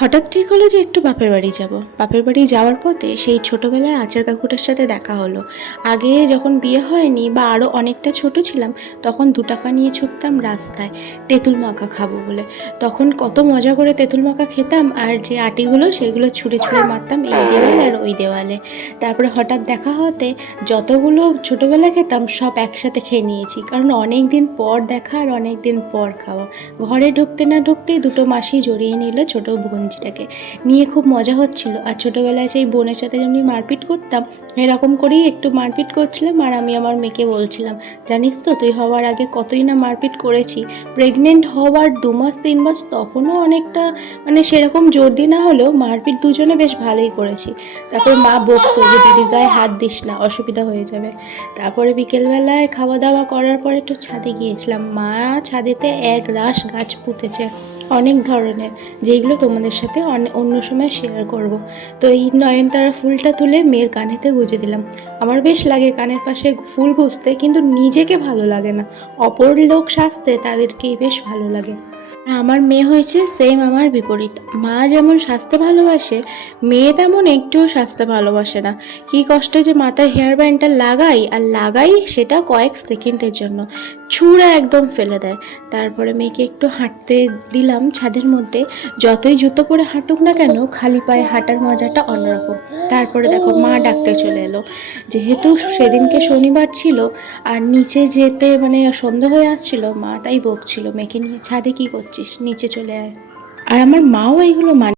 হঠাৎ ঠিক হলো যে একটু বাপের বাড়ি যাব। বাপের বাড়ি যাওয়ার পথে সেই ছোটোবেলার আচার কাকুটার সাথে দেখা হলো। আগে যখন বিয়ে হয়নি বা আরও অনেকটা ছোট ছিলাম, তখন 2 টাকা নিয়ে ছুটতাম রাস্তায় তেঁতুল মাখা খাবো বলে। তখন কত মজা করে তেঁতুল মাখা খেতাম, আর যে আটিগুলো সেগুলো ছুঁড়ে ছুঁড়ে মারতাম এই দেওয়ালে আর ওই দেওয়ালে। তারপরে হঠাৎ দেখা হতে যতগুলো ছোটোবেলা খেতাম সব একসাথে খেয়ে নিয়েছি, কারণ অনেক দিন পর দেখা আর অনেক দিন পর খাওয়া। ঘরে ঢুকতে না ঢুকতেই দুটো মাসি জড়িয়ে নিল ছোটো বোনজিটাকে নিয়ে, খুব মজা হচ্ছিল। আর ছোটোবেলায় সেই বোনের সাথে যেমনি মারপিট করতাম, এরকম করেই একটু মারপিট করছিলাম। আর আমি আমার মেয়েকে বলছিলাম, জানিস তো তুই হওয়ার আগে কতই না মারপিট করেছি। প্রেগনেন্ট হওয়ার 2 মাস 3 মাস তখনও অনেকটা মানে সেরকম জোর দিয়ে না হলেও মারপিট দুজনে বেশ ভালোই করেছি। তারপর মা বকতো যে দিদির গায়ে হাত দিস না, অসুবিধা হয়ে যাবে। তারপরে বিকেলবেলায় খাওয়া দাওয়া করার পরে একটু ছাদে গিয়েছিলাম। মা ছাদেতে এক রাশ গাছ পুঁতেছে অনেক ধরনের, যেগুলো তোমাদের সাথে অন্য সময় শেয়ার করব। তো এই নয়নতারা ফুলটা তুলে মেয়ের কানেতে গুঁজে দিলাম। আমার বেশ লাগে কানের পাশে ফুল গুঁজতে, কিন্তু নিজেকে ভালো লাগে না, অপর লোক সাজতে তাদেরকেই বেশ ভালো লাগে। আমার মেয়ে হয়েছে সেম আমার বিপরীত। মা যেমন সাজতে ভালোবাসে, মেয়ে তেমন একটুও সাজতে ভালোবাসে না। কি কষ্টে যে মাথায় হেয়ার ব্যান্ডটা লাগাই সেটা কয়েক সেকেন্ডের জন্য, ছুঁড়ে একদম ফেলে দেয়। তারপরে মেয়েকে একটু হাঁটতে দিলাম ছাদের মধ্যে। যতই জুতো পরে হাঁটুক না কেন, খালি পায়ে হাঁটার মজাটা অন্যরকম। তারপরে দেখো মা ডাকতে চলে এলো। যেহেতু সেদিনকে শনিবার ছিল আর নিচে যেতে মানে সন্ধ্যা হয়ে আসছিল, মা তাই বকছিল, মেয়েকে নিয়ে ছাদে কি করছিস, নিচে চলে আয়। আর আমার মাও এইগুলো মানে